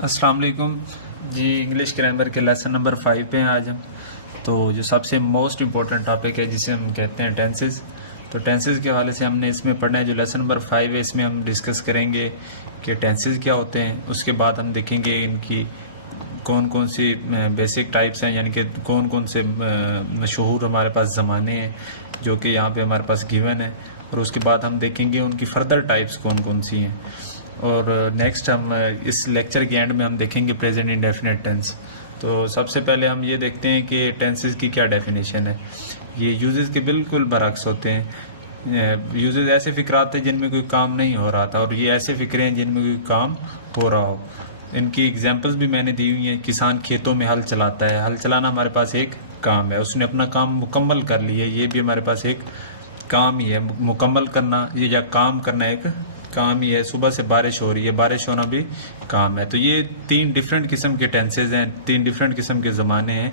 अस्सलाम वालेकुम जी। English grammar के लेसन नंबर 5 पे हैं आज हम। तो जो सबसे मोस्ट इम्पोर्टेंट टॉपिक है जिसे हम कहते हैं टेंसेस, तो टेंसेस के हवाले से हमने इसमें पढ़ना है। जो लेसन नंबर 5 है इसमें हम डिस्कस करेंगे कि टेंसेस क्या होते हैं। उसके बाद हम देखेंगे इनकी कौन कौन सी बेसिक टाइप्स हैं, यानी कि कौन कौन से मशहूर हमारे पास ज़माने हैं जो कि यहाँ पे हमारे पास गिवन है। और उसके बाद हम देखेंगे उनकी फर्दर टाइप्स कौन कौन सी हैं। और नेक्स्ट हम इस लेक्चर के एंड में हम देखेंगे प्रेजेंट इंडेफिनिट टेंस। तो सबसे पहले हम ये देखते हैं कि टेंसेस की क्या डेफिनेशन है। ये यूजेस के बिल्कुल बरक्स होते हैं। यूजेस ऐसे फ़िक्रात हैं जिनमें कोई काम नहीं हो रहा था, और ये ऐसे फ़िक्रे हैं जिनमें कोई काम हो रहा हो। इनकी एग्जांपल्स भी मैंने दी हुई हैं। किसान खेतों में हल चलाता है। हल चलाना हमारे पास एक काम है, उसने अपना काम मुकम्मल कर लिया। ये भी हमारे पास एक काम ही है, मुकम्मल करना ये या काम करना एक काम ही है। सुबह से बारिश हो रही है, बारिश होना भी काम है। तो ये 3 डिफरेंट किस्म के टेंसेज हैं, 3 डिफरेंट किस्म के ज़माने हैं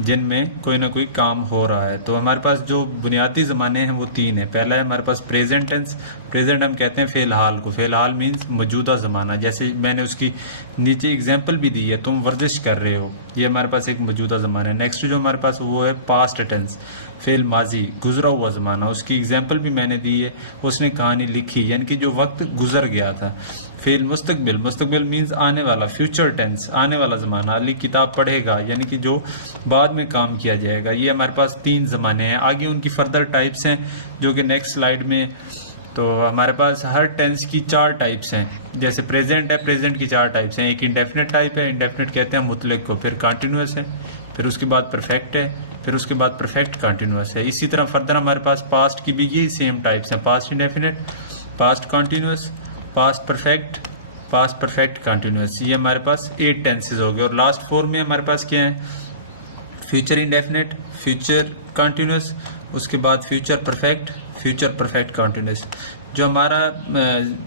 जिनमें कोई ना कोई काम हो रहा है। तो हमारे पास जो बुनियादी ज़माने हैं वो 3 हैं। पहला है हमारे पास प्रेजेंट टेंस। प्रेजेंट हम कहते हैं फ़िलहाल को। फ़िलहाल मीन्स मौजूदा ज़माना। जैसे मैंने उसकी नीचे एग्जाम्पल भी दी है, तुम वर्जिश कर रहे हो, ये हमारे पास एक मौजूदा ज़माना है। नेक्स्ट जो हमारे पास वो है पास्ट टेंस, फेल माजी, गुजरा हुआ ज़माना। उसकी एग्जाम्पल भी मैंने दी है, उसने कहानी लिखी, यानी कि जो वक्त गुजर गया था। फेल मुस्तकबिल, मुस्तकबिल मीन्स आने वाला, फ्यूचर टेंस, आने वाला ज़माना। अली किताब पढ़ेगा, यानी कि जो बाद में काम किया जाएगा। ये हमारे पास 3 ज़माने हैं। आगे उनकी फर्दर टाइप्स हैं जो कि नेक्स्ट स्लाइड में। तो हमारे पास हर टेंस की 4 टाइप्स हैं। जैसे प्रेजेंट है, प्रेजेंट की 4 टाइप्स हैं। एक इंडेफिनिट टाइप है, इंडेफिनिट कहते हैं मुतलक को। फिर कंटिन्यूस है, फिर उसके बाद परफेक्ट है, फिर उसके बाद परफेक्ट कंटिन्यूस है। इसी तरह फर्दर हमारे पास पास्ट की भी यही सेम टाइप्स हैं। Past indefinite, past continuous, past perfect continuous. ये हमारे पास 8 टेंसेज हो गए। और लास्ट 4 में हमारे पास क्या है? फ्यूचर इंडेफिनिट, फ्यूचर कंटिन्यूस, उसके बाद फ्यूचर परफेक्ट कंटिन्यूस। जो हमारा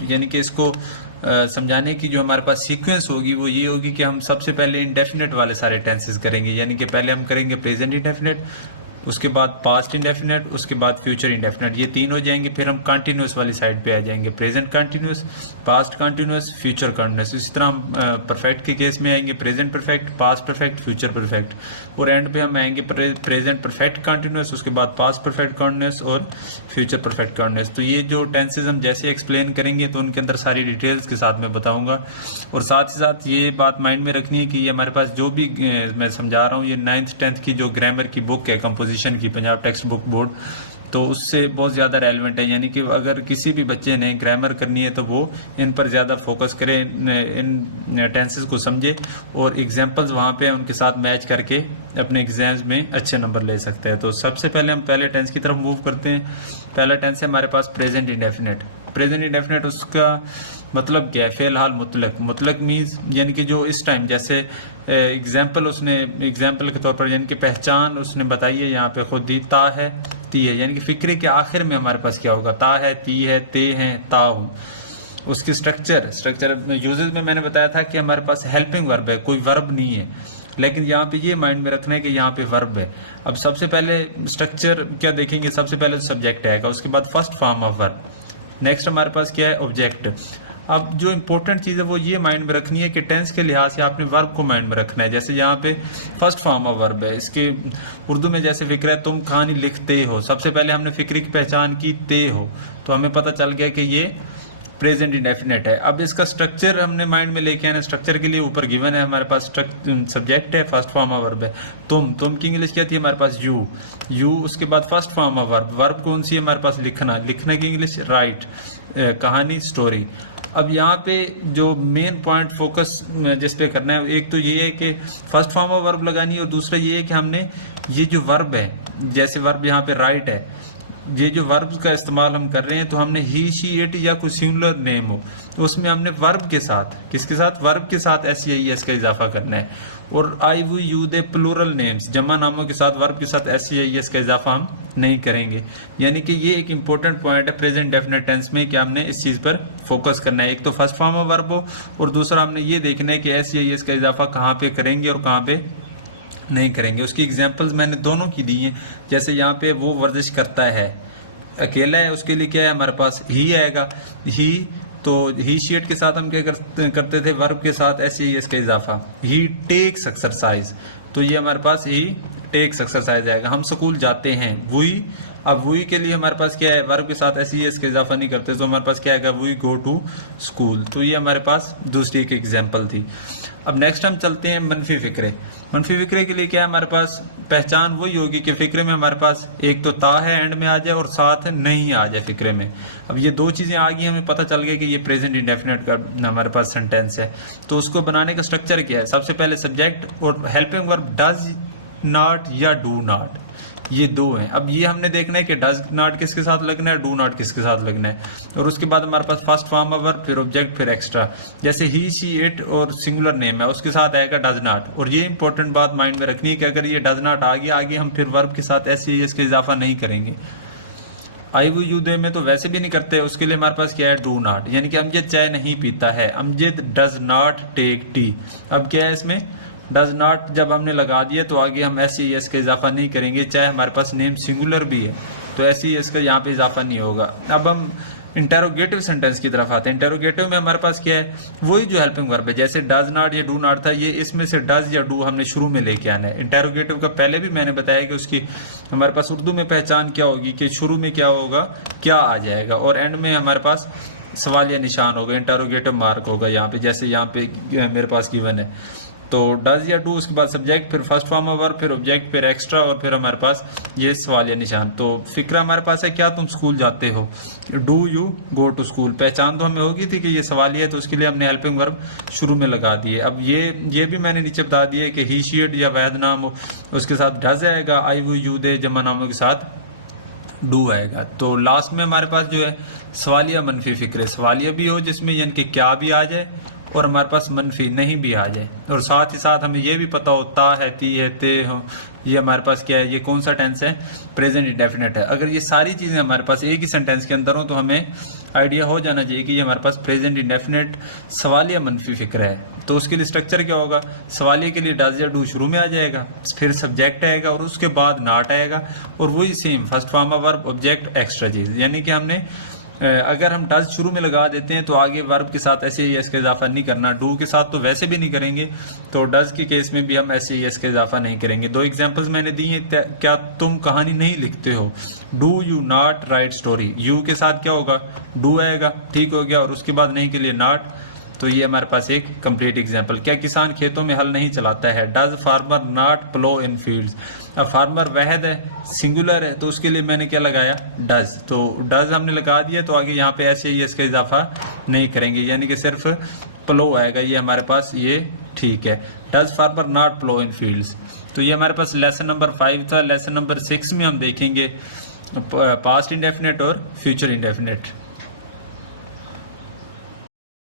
यानी कि इसको समझाने की जो हमारे पास सीक्वेंस होगी वो ये होगी कि हम सबसे पहले इंडेफिनिट वाले सारे टेंसेस करेंगे। यानी कि पहले हम करेंगे प्रेजेंट इंडेफिनिट, उसके बाद पास्ट इंडेफिनिट, उसके बाद फ्यूचर इंडेफिनिट। ये 3 हो जाएंगे। फिर हम कंटिन्यूस वाली साइड पे आ जाएंगे, present continuous, past continuous, future continuous. इसी तरह हम परफेक्ट के केस में आएंगे present perfect, past perfect, future perfect. और एंड पे हम आएंगे प्रेजेंट परफेक्ट कंटिन्यूस, उसके बाद पास्ट परफेक्ट कंटिन्यूस और फ्यूचर परफेक्ट कंटिन्यूस। तो ये जो टेंसेज हम जैसे एक्सप्लेन करेंगे तो उनके अंदर सारी डिटेल्स के साथ मैं बताऊंगा। और साथ ही साथ ये बात माइंड में रखनी है कि ये हमारे पास जो भी मैं समझा रहा हूँ, ये 9th 10th की जो ग्रामर की बुक है कंपोजिशन की, पंजाब टेक्स्ट बुक बोर्ड, तो उससे बहुत ज़्यादा रेलिवेंट है। यानी कि अगर किसी भी बच्चे ने ग्रामर करनी है तो वो इन पर ज़्यादा फोकस करे, इन टेंसेस को समझे और एग्जांपल्स वहाँ पे उनके साथ मैच करके अपने एग्जाम्स में अच्छे नंबर ले सकते हैं। तो सबसे पहले हम पहले टेंस की तरफ मूव करते हैं। पहला टेंस है हमारे पास प्रेजेंट इंडेफिनिट। प्रेजेंट इंडेफिनिट उसका मतलब क्या है? फ़िलहाल मुतलक। मुतलक मीन्स यानी कि जो इस टाइम, जैसे एग्जाम्पल उसने एग्जाम्पल के तौर पर यानी कि पहचान उसने बताई है यहाँ पे खुद ही, ता है ती है। यानी कि फिक्रे के आखिर में हमारे पास क्या होगा? ता है, ती है, ते हैं, ता हूँ। उसकी स्ट्रक्चर यूजेस में मैंने बताया था कि हमारे पास हेल्पिंग वर्ब है, कोई वर्ब नहीं है। लेकिन यहाँ पे ये माइंड में रखना है कि यहाँ पे वर्ब है। अब सबसे पहले स्ट्रक्चर क्या देखेंगे? सबसे पहले सब्जेक्ट आएगा, उसके बाद first form of verb, next हमारे पास क्या है? ऑब्जेक्ट। अब जो इंपॉर्टेंट चीज़ है वो ये माइंड में रखनी है कि टेंस के लिहाज से आपने वर्ब को माइंड में रखना है। जैसे यहाँ पे फर्स्ट फॉर्म ऑफ वर्ब है, इसके उर्दू में जैसे फिक्र है तुम कहानी लिखते हो। सबसे पहले हमने फिक्रे की पहचान की, ते हो, तो हमें पता चल गया कि ये प्रेजेंट इंडेफिनिट है। अब इसका स्ट्रक्चर हमने माइंड में लेके आना। स्ट्रक्चर के लिए ऊपर गिवन है हमारे पास सब्जेक्ट है, फर्स्ट फॉर्म ऑफ वर्ब है तुम की इंग्लिश क्या थी हमारे पास? यू। उसके बाद first form of verb, verb कौन सी है हमारे पास? लिखना। लिखने की इंग्लिश राइट, कहानी स्टोरी। अब यहाँ पे जो मेन पॉइंट फोकस जिस पे करना है, एक तो ये है कि फर्स्ट फॉर्म ऑफ वर्ब लगानी है, और दूसरा ये है कि हमने ये जो वर्ब है, जैसे वर्ब यहाँ पे राइट है, ये जो वर्ब का इस्तेमाल हम कर रहे हैं, तो हमने ही, शी, इट या कोई सिंगुलर नेम हो तो उसमें हमने वर्ब के साथ, किसके साथ? वर्ब के साथ SEIS का इजाफा करना है। और I, we, you, they plural names, जमा नामों के साथ वर्ब के साथ SEIS का इजाफा हम नहीं करेंगे। यानी कि ये एक इंपॉर्टेंट पॉइंट है प्रेजेंट डेफिनेट टेंस में कि हमने इस चीज़ पर फोकस करना है। एक तो फर्स्ट फॉर्म ऑफ वर्ब हो, और दूसरा हमने ये देखना है कि SEIS का इजाफा कहाँ पे करेंगे और कहाँ पे नहीं करेंगे। उसकी एग्जाम्पल्स मैंने दोनों की दी हैं। जैसे यहाँ पे वो वर्जिश करता है, अकेला है, उसके लिए क्या है हमारे पास? ही आएगा। ही तो ही शी इट के साथ हम क्या करते थे, वर्ब के साथ एस का इजाफा, ही टेक्स एक्सरसाइज, तो ये हमारे पास ही टेक्स एक्सरसाइज आएगा। हम स्कूल जाते हैं, वही, अब वही के लिए हमारे पास क्या है, वर्ब के साथ एस का इजाफा नहीं करते, तो हमारे पास क्या आएगा, वी गो टू स्कूल। तो ये हमारे पास दूसरी एक एग्जाम्पल थी। अब नेक्स्ट हम चलते हैं मनफी फिक्रे। मनफी फिक्रे के लिए क्या है, हमारे पास पहचान वही होगी कि फिक्रे में हमारे पास एक तो ता है एंड में आ जाए और साथ नहीं आ जाए फिक्रे में। अब ये दो चीजें आ गई, हमें पता चल गया कि ये प्रेजेंट इंडेफिनिट का हमारे पास सेंटेंस है। तो उसको बनाने का स्ट्रक्चर क्या है, सबसे पहले सब्जेक्ट और हेल्पिंग वर्ब डज नॉट या डू नॉट, ये दो हैं। अब ये हमने देखना है कि डज नॉट किसके साथ लगना है, डू नॉट किसके साथ लगना है, और उसके बाद हमारे पास फर्स्ट फॉर्म ऑफ वर्ब, फिर ऑब्जेक्ट, फिर एक्स्ट्रा। जैसे ही शी इट और सिंगुलर नेम है, उसके साथ आएगा डज नॉट। और ये इंपॉर्टेंट बात माइंड में रखनी है कि अगर ये डज नॉट आगे हम फिर वर्ब के साथ ऐसे इसका इजाफा नहीं करेंगे। आई वो यू दे में तो वैसे भी नहीं करते, उसके लिए हमारे पास क्या है, डू नॉट, यानी कि अमजद चाय नहीं पीता है, Amjad does not take tea. अब क्या है इसमें, डज नॉट जब हमने लगा दिया तो आगे हम एस का इजाफा नहीं करेंगे, चाहे हमारे पास नेम सिंगुलर भी है तो एस का यहाँ पे इजाफा नहीं होगा। अब हम इंटेरोगेटिव सेंटेंस की तरफ आते हैं। इंटेरोगेटिव में हमारे पास क्या है, वही जो हेल्पिंग वर्ब है, जैसे डज नॉट या डू नॉट था, ये इसमें से डज या डू हमने शुरू में लेके आना है। इंटेरोगेटिव का पहले भी मैंने बताया कि उसकी हमारे पास उर्दू में पहचान क्या होगी कि शुरू में क्या होगा, क्या आ जाएगा, और एंड में हमारे पास सवालिया निशान होगा, इंटेरोगेटिव मार्क होगा यहाँ पे, जैसे यहाँ पे मेरे पास गिवन है। तो डज या डू, उसके बाद सब्जेक्ट, फिर फर्स्ट फॉर्म ऑफ वर्ब, फिर ऑब्जेक्ट, फिर एक्स्ट्रा, और फिर हमारे पास ये सवालिया निशान। तो फिक्रा हमारे पास है क्या, तुम स्कूल जाते हो, do you go to school. पहचान तो हमें होगी थी कि ये सवालिया है, तो उसके लिए हमने हेल्पिंग वर्ब शुरू में लगा दिए। अब ये भी मैंने नीचे बता दिया कि ही शी इट या वैद नाम हो, उसके साथ डज आएगा, आई वो यू दे जमा नामों के साथ डू आएगा। तो लास्ट में हमारे पास जो है सवालिया मनफी फिक्रे, सवालिया भी हो जिसमें यानी कि क्या भी आ जाए और हमारे पास मनफी नहीं भी आ जाए, और साथ ही साथ हमें ये भी पता होता है, ती है, ते हो, ये हमारे पास क्या है, ये कौन सा टेंस है, प्रेजेंट इंडेफिनिट है। अगर ये सारी चीजें हमारे पास एक ही सेंटेंस के अंदर हो तो हमें आइडिया हो जाना चाहिए कि ये हमारे पास प्रेजेंट इंडेफिनिट सवालिया मनफी फिक्र है। तो उसके लिए स्ट्रक्चर क्या होगा, सवालिया के लिए डज या डू शुरू में आ जाएगा, फिर सब्जेक्ट आएगा और उसके बाद नॉट आएगा, और वही same first form of verb, object, extra चीज। यानी कि हमने अगर हम डज शुरू में लगा देते हैं तो आगे वर्ब के साथ ऐसे ही एस का इजाफा नहीं करना, डू के साथ तो वैसे भी नहीं करेंगे, तो डज के केस में भी हम ऐसे ही एस का इजाफा नहीं करेंगे। दो एग्जांपल्स मैंने दी हैं, क्या तुम कहानी नहीं लिखते हो, do you not right story, you के साथ क्या होगा, डू आएगा, ठीक हो गया, और उसके बाद नहीं के लिए नॉट। तो ये हमारे पास एक कंप्लीट एग्जांपल। क्या किसान खेतों में हल नहीं चलाता है, does farmer not plough in fields. अब फार्मर वहद है, सिंगुलर है, तो उसके लिए मैंने क्या लगाया, डज। तो डज हमने लगा दिया, तो आगे यहाँ पे ऐसे ही इसका इजाफा नहीं करेंगे, यानी कि सिर्फ प्लो आएगा, ये हमारे पास ये ठीक है, does farmer not plough in fields. तो ये हमारे पास लेसन नंबर 5 था। लेसन नंबर 6 में हम देखेंगे पास्ट इंडेफिनिट और फ्यूचर इंडेफिनिट।